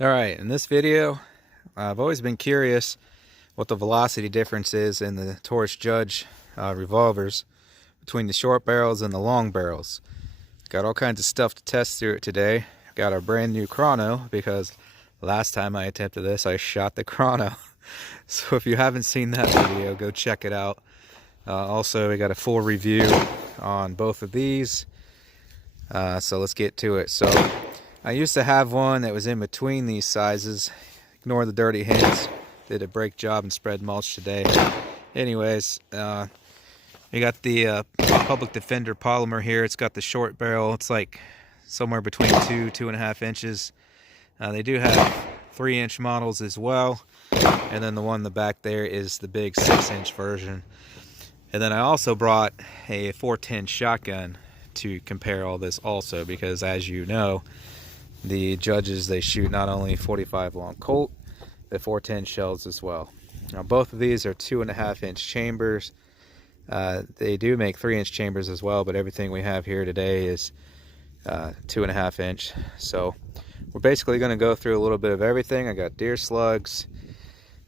Alright, in this video, I've always been curious what the velocity difference is in the Taurus Judge revolvers between the short barrels and the long barrels. Got all kinds of stuff to test through it today. Got a brand new chrono because last time I attempted this I shot the chrono. So if you haven't seen that video, go check it out. Also, we got a full review on both of these. So let's get to it. So I used to have one that was in between these sizes. Ignore the dirty hands. Did a brake job and spread mulch today. Anyways, you got the Public Defender polymer here. It's got the short barrel. It's like somewhere between 2.5 inches. They do have 3-inch models as well. And then the one in the back there is the big 6-inch version. And then I also brought a 410 shotgun to compare all this also, because as you know, the Judges, they shoot not only 45 long Colt, but 410 shells as well. Now both of these are 2.5-inch chambers. They do make 3-inch chambers as well, but everything we have here today is 2.5-inch. So we're basically going to go through a little bit of everything. I got deer slugs,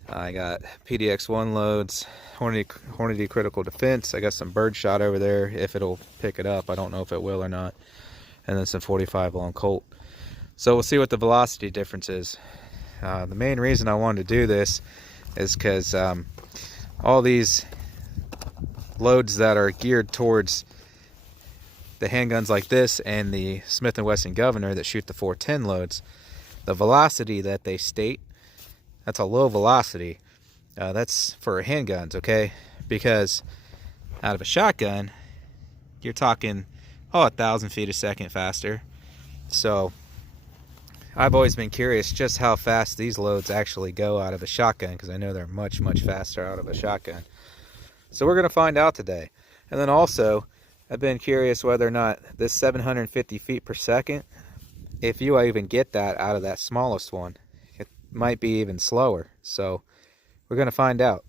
I got PDX-1 loads, Hornady critical defense. I got some Birdshot over there if it'll pick it up. I don't know if it will or not. And then some 45 long Colt. So we'll see what the velocity difference is. The main reason I wanted to do this is because all these loads that are geared towards the handguns like this and the Smith & Wesson Governor that shoot the 410 loads, the velocity that they state, that's a low velocity. That's for handguns, okay? Because out of a shotgun, you're talking 1,000 feet a second faster. So I've always been curious just how fast these loads actually go out of a shotgun, because I know they're much faster out of a shotgun. So we're going to find out today. And then also, I've been curious whether or not this 750 feet per second, if you even get that out of that smallest one, it might be even slower. So we're going to find out.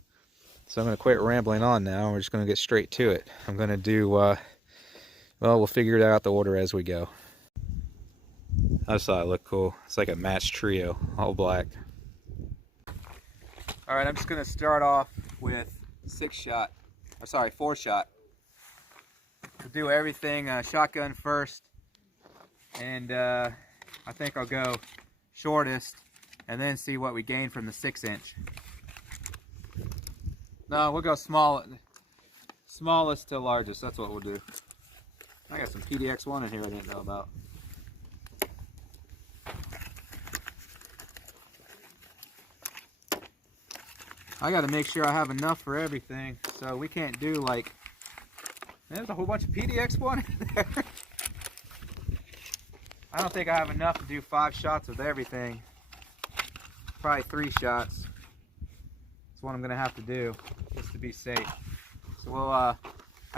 So I'm going to quit rambling on now. We're just going to get straight to it. I'm going to do, well, we'll figure out the order as we go. I just thought it looked cool. It's like a matched trio, all black. Alright, I'm just going to start off with 4-shot. We'll do everything shotgun first, and I think I'll go shortest and then see what we gain from the 6-inch. No, we'll go smallest to largest. That's what we'll do. I got some PDX-1 in here I didn't know about. I got to make sure I have enough for everything, so we can't do like, there's a whole bunch of PDX-1 in there. I don't think I have enough to do 5 shots of everything. Probably 3 shots. That's what I'm going to have to do, just to be safe. So we'll, I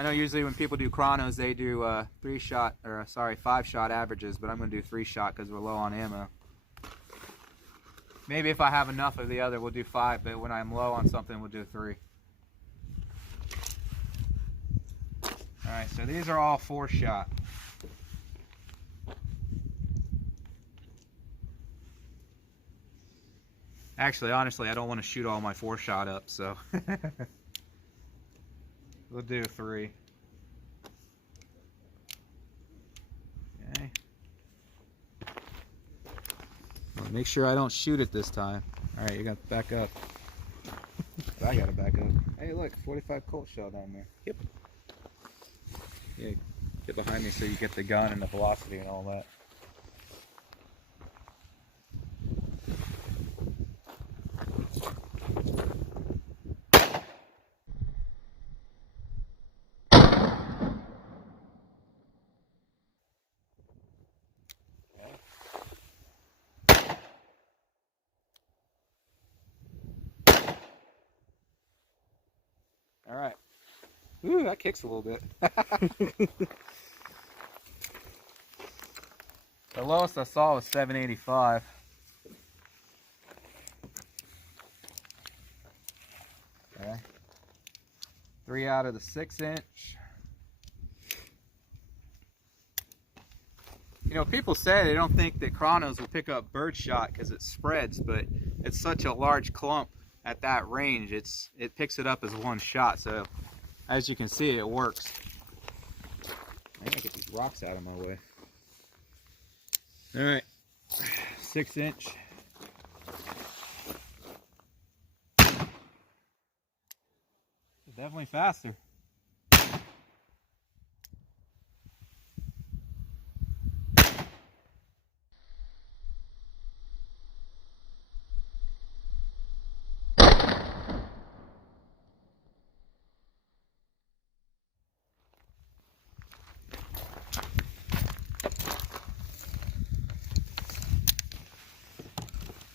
know usually when people do chronos, they do 5-shot averages, but I'm going to do 3-shot because we're low on ammo. Maybe if I have enough of the other, we'll do 5, but when I'm low on something, we'll do 3. Alright, so these are all 4-shot. Actually, honestly, I don't want to shoot all my 4-shot up, so we'll do 3. Okay. Well, make sure I don't shoot it this time. Alright, you got to back up. I got to back up. Hey, look, 45 Colt shell down there. Yep. Yeah, get behind me so you get the gun and the velocity and all that. Alright. Ooh, that kicks a little bit. The lowest I saw was 785. Okay. 3 out of the 6-inch. You know, people say they don't think that chronos will pick up birdshot because it spreads, but it's such a large clump at that range, it picks it up as one shot. So as you can see, it works. I gotta get these rocks out of my way. All right, 6-inch. Definitely faster.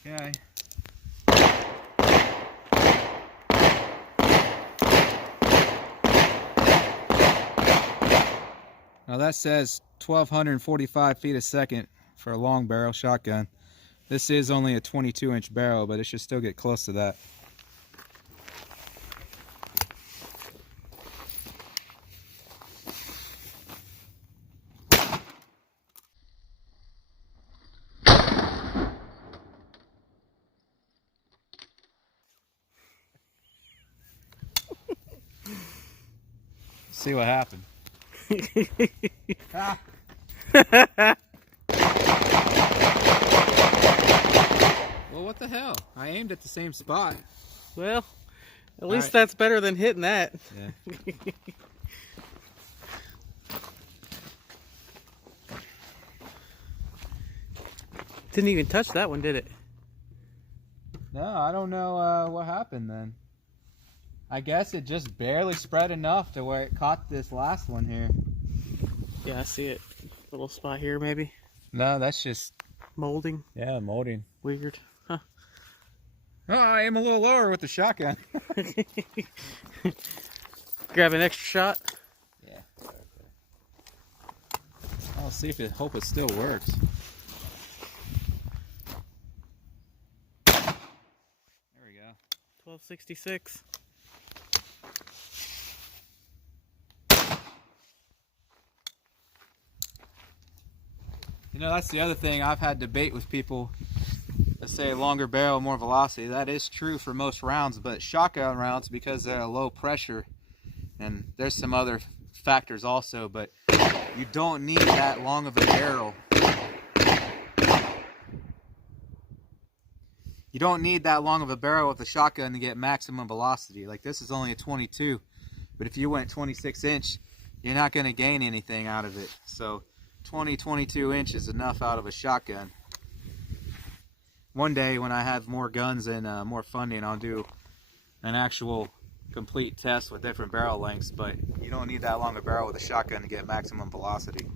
Okay. Now that says 1,245 feet a second for a long barrel shotgun. This is only a 22-inch barrel, but it should still get close to that. See what happened. Ah. Well, what the hell? I aimed at the same spot. Well, at least that's better than hitting that. Yeah. Didn't even touch that one, did it? No, I don't know what happened then. I guess it just barely spread enough to where it caught this last one here. Yeah, I see it. Little spot here, maybe. No, that's just molding. Yeah, molding. Weird. Huh. Oh, I am a little lower with the shotgun. Grab an extra shot. Yeah. I'll see if it. Hope it still works. There we go. 1266. You know, that's the other thing I've had debate with people that say longer barrel, more velocity. That is true for most rounds, but shotgun rounds, because they're a low pressure, and there's some other factors also, but you don't need that long of a barrel. You don't need that long of a barrel with a shotgun to get maximum velocity. Like, this is only a 22, but if you went 26-inch, you're not going to gain anything out of it. So 22 inch is enough out of a shotgun. One day when I have more guns and more funding, I'll do an actual complete test with different barrel lengths, but you don't need that long a barrel with a shotgun to get maximum velocity.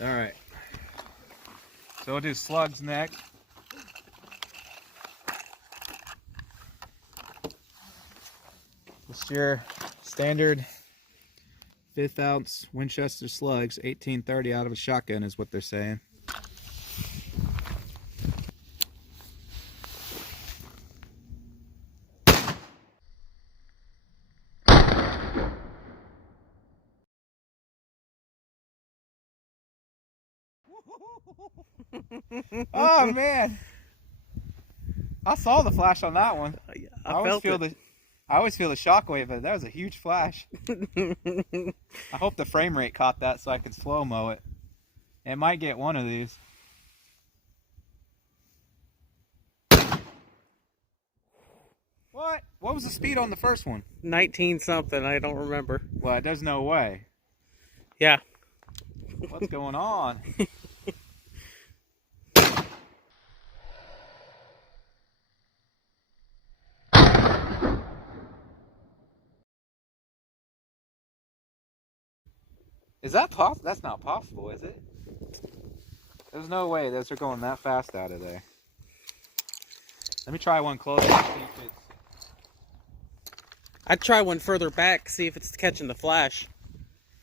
Alright, so we'll do slugs next. It's your standard 5th ounce Winchester slugs, 1830 out of a shotgun is what they're saying. Oh man, I saw the flash on that one. I always feel the shockwave, but that was a huge flash. I hope the frame rate caught that so I could slow-mo it. It might get one of these. What? What was the speed on the first one? 19 something, I don't remember. Well, there's no way. Yeah. What's going on? Is that possible? That's not possible, is it? There's no way those are going that fast out of there. Let me try one closer and see if it's... I'd try one further back, see if it's catching the flash.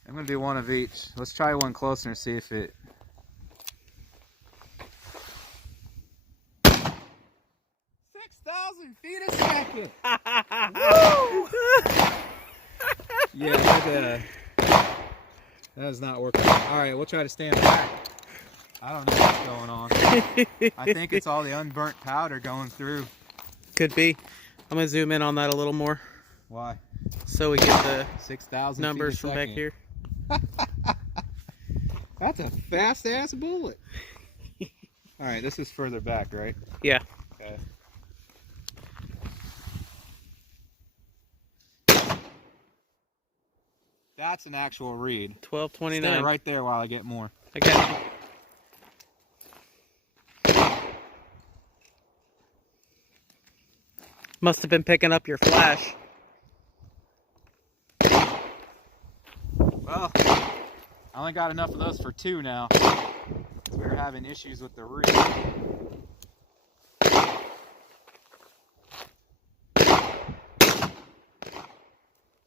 I'm going to do one of each. Let's try one closer and see if it... 6,000 6,000 feet a second. Woo! Yeah, that is not working. All right, we'll try to stand back. I don't know what's going on. I think it's all the unburnt powder going through. Could be. I'm gonna zoom in on that a little more. Why? So we get the 6,000 numbers from back here. That's a fast ass bullet. All right, this is further back, right? Yeah. Okay. That's an actual read. 1229. Stay right there while I get more. I got you. Must have been picking up your flash. Well, I only got enough of those for 2 now. We were having issues with the read.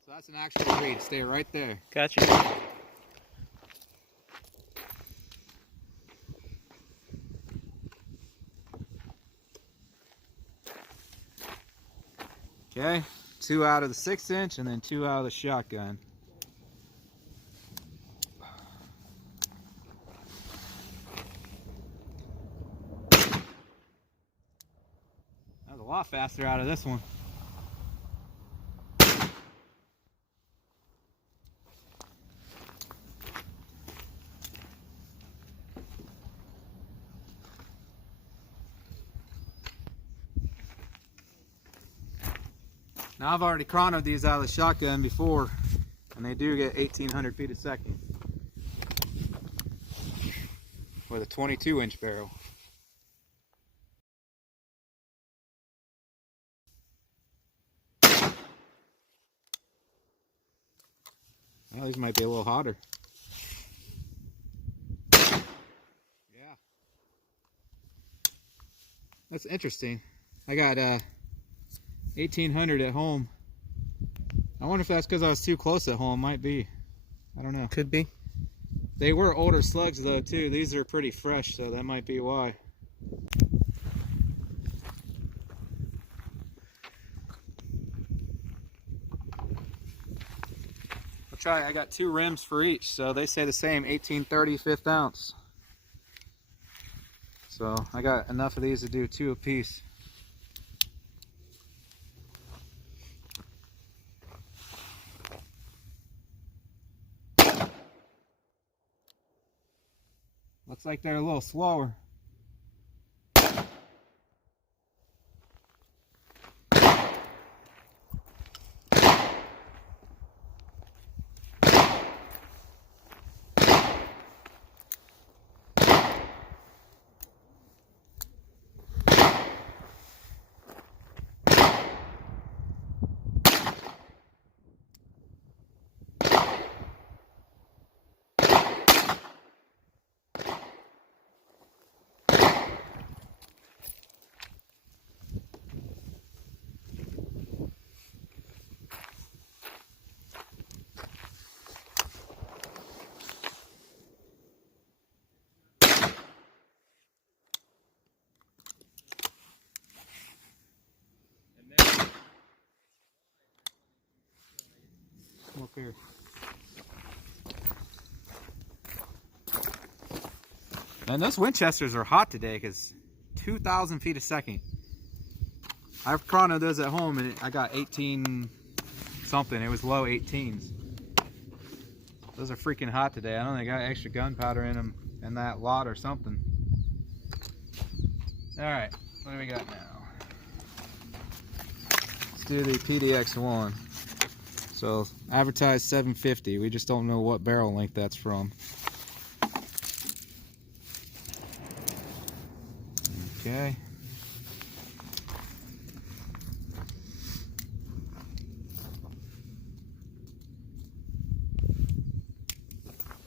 So that's an actual read. Stay right there. Got you. Okay, 2 out of the 6-inch and then 2 out of the shotgun. That was a lot faster out of this one. Now I've already chronoed these out of the shotgun before, and they do get 1,800 feet a second with a 22-inch barrel. Well, these might be a little hotter. Yeah. That's interesting. I got 1,800 at home. I wonder if that's because I was too close at home. Might be. I don't know. Could be. They were older slugs though too. These are pretty fresh, so that might be why. I'll try. I got 2 rims for each, so they say the same 1830 5th ounce. So I got enough of these to do 2 apiece. Looks like they're a little slower. Up here. And those Winchesters are hot today because 2,000 feet a second. I've chronoed those at home and I got 18 something. It was low 18s. Those are freaking hot today. I don't think I got extra gunpowder in them in that lot or something. All right, what do we got now? Let's do the PDX1. So advertised 750. We just don't know what barrel length that's from. Okay.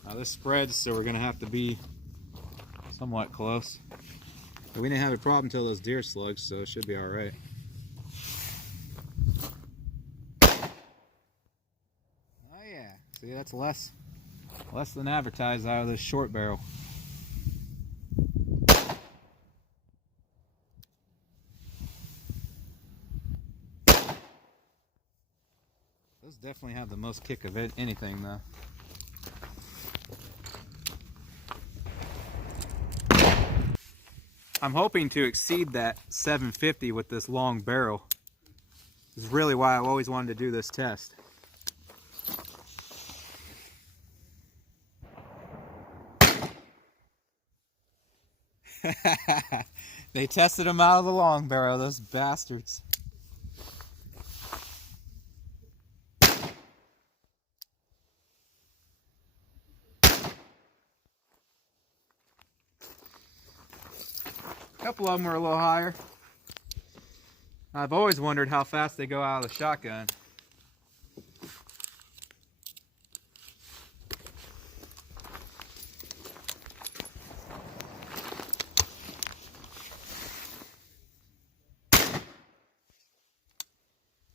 Now this spreads, so we're gonna have to be somewhat close. But we didn't have a problem until those deer slugs, so it should be all right. Oh yeah, see, that's less than advertised out of this short barrel. definitely have the most kick of anything though. I'm hoping to exceed that 750 with this long barrel. This is really why I've always wanted to do this test. They tested them out of the long barrel, those bastards. A couple of them were a little higher. I've always wondered how fast they go out of the shotgun.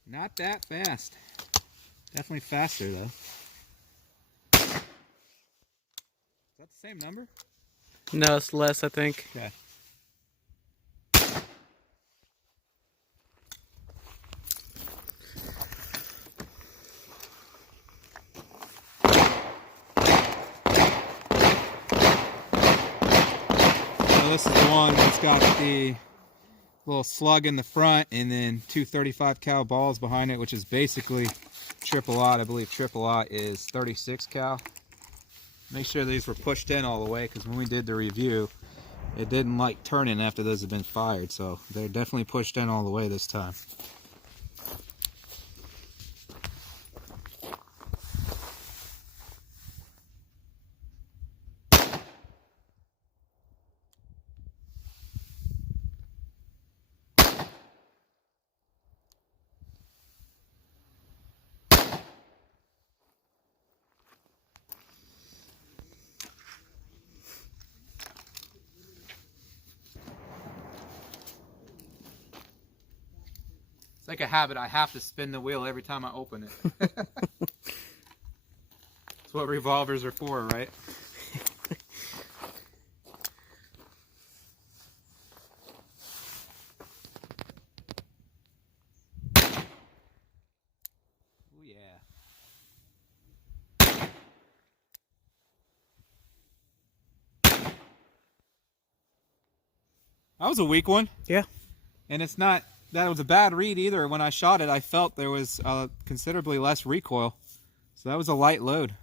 Not that fast. Definitely faster though. Is that the same number? No, it's less, I think. Okay. So this is the one that's got the little slug in the front and then two 35 cal balls behind it, which is basically triple aught. I believe triple aught is 36 cal. Make sure these were pushed in all the way, because when we did the review, it didn't like turning after those had been fired, so they're definitely pushed in all the way this time. It's like a habit. I have to spin the wheel every time I open it. That's what revolvers are for, right? Oh yeah. That was a weak one. Yeah. And it's not that it was a bad read either. When I shot it, I felt there was considerably less recoil. So that was a light load.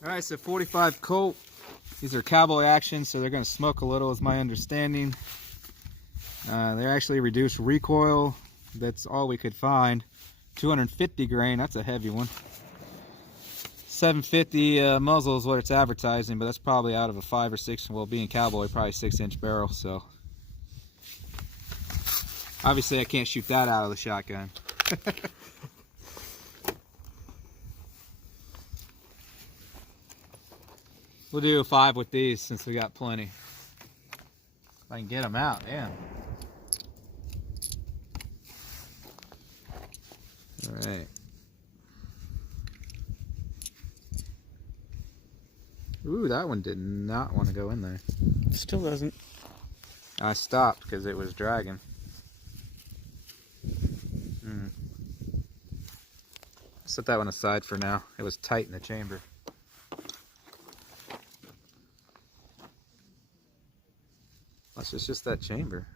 Alright, so 45 Colt. These are cowboy actions, so they're going to smoke a little is my understanding. They're actually reduced recoil. That's all we could find. 250 grain, that's a heavy one. 750 muzzle is what it's advertising, but that's probably out of a 5 or 6, well, being cowboy, probably 6-inch barrel, so. Obviously I can't shoot that out of the shotgun. We'll do a 5 with these since we got plenty. If I can get them out, damn. Alright. Ooh, that one did not want to go in there. Still doesn't. I stopped because it was dragging. Set that one aside for now. It was tight in the chamber. Plus, it's just that chamber.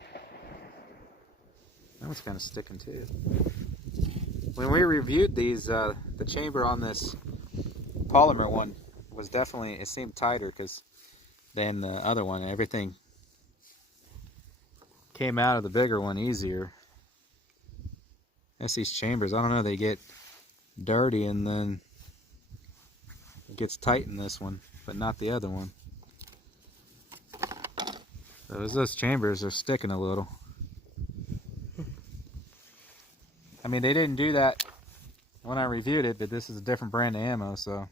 That one's kind of sticking too. When we reviewed these, the chamber on this polymer one was definitely, it seemed tighter than the other one. Everything came out of the bigger one easier. I guess these chambers, I don't know, they get dirty and then it gets tight in this one, but not the other one. Those chambers are sticking a little. I mean, they didn't do that when I reviewed it, but this is a different brand of ammo, so.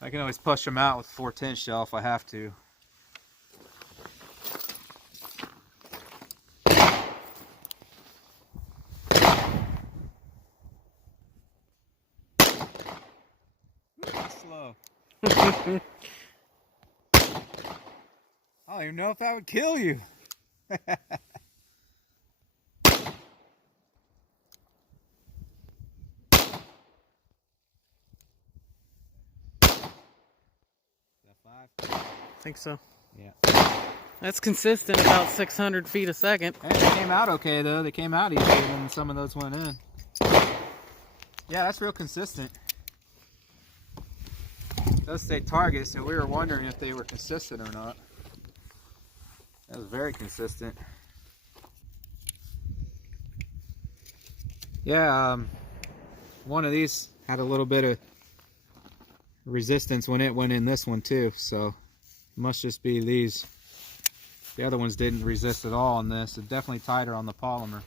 I can always push them out with 410 shell if I have to. Slow. I don't even know if that would kill you. I think so. Yeah. That's consistent, about 600 feet a second. Hey, they came out okay though. They came out easier than some of those went in. Yeah, that's real consistent. It does say target, so we were wondering if they were consistent or not. That was very Yeah, one of these had a little bit of resistance when it went in this one too, so it must just be these. The other ones didn't resist at all on this. It's definitely tighter on the polymer.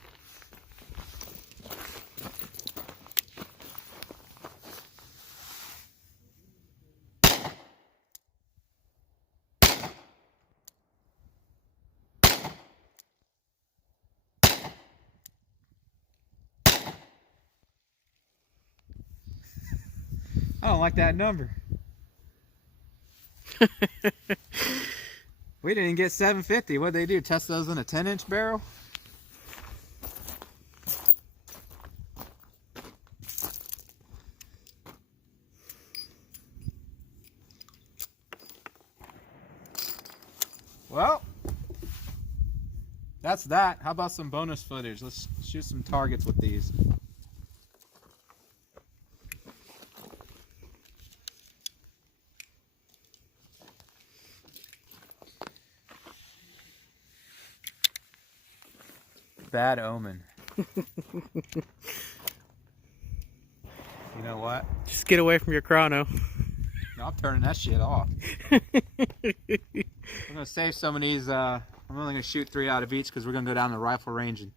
I don't like that number. We didn't get 750. What'd they do? Test those in a 10-inch barrel? Well, that's that. How about some bonus footage? Let's shoot some targets with these. Bad omen. You know what? Just get away from your chrono. No, I'm turning that shit off. I'm gonna save some of these. I'm only gonna shoot 3 out of each because we're gonna go down the rifle range, and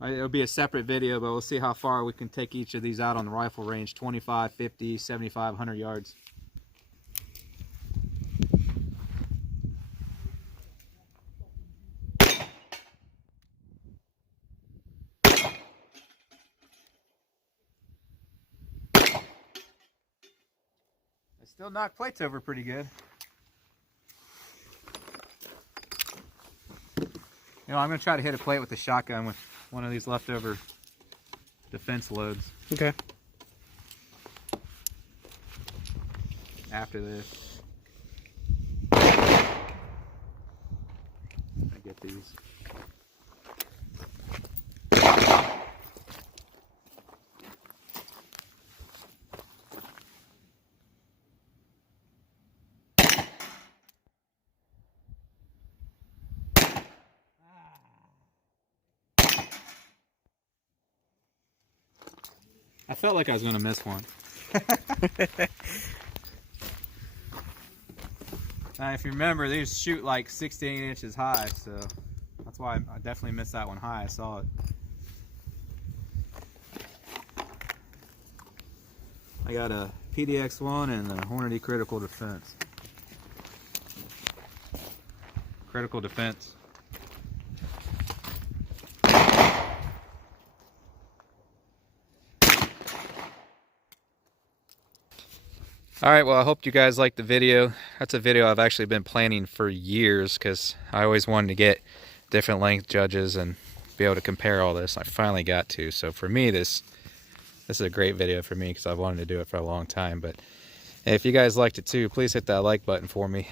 it'll be a separate video, but we'll see how far we can take each of these out on the rifle range: 25, 50, 75, 100 yards. I still knock plates over pretty good. You know, I'm going to try to hit a plate with the shotgun with one of these leftover defense loads. Okay. After this. I get these. I felt like I was going to miss one. Now, if you remember, these shoot like 6 to 8 inches high, so that's why I definitely missed that one high. I saw it. I got a PDX-1 and a Hornady Critical Defense. Critical Defense. Alright, well, I hope you guys liked the video. That's a video I've actually been planning for years because I always wanted to get different length judges and be able to compare all this. I finally got to. So for me, this is a great video for me because I've wanted to do it for a long time. But if you guys liked it too, please hit that like button for me.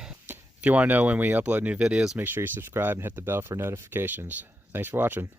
If you want to know when we upload new videos, make sure you subscribe and hit the bell for notifications. Thanks for watching.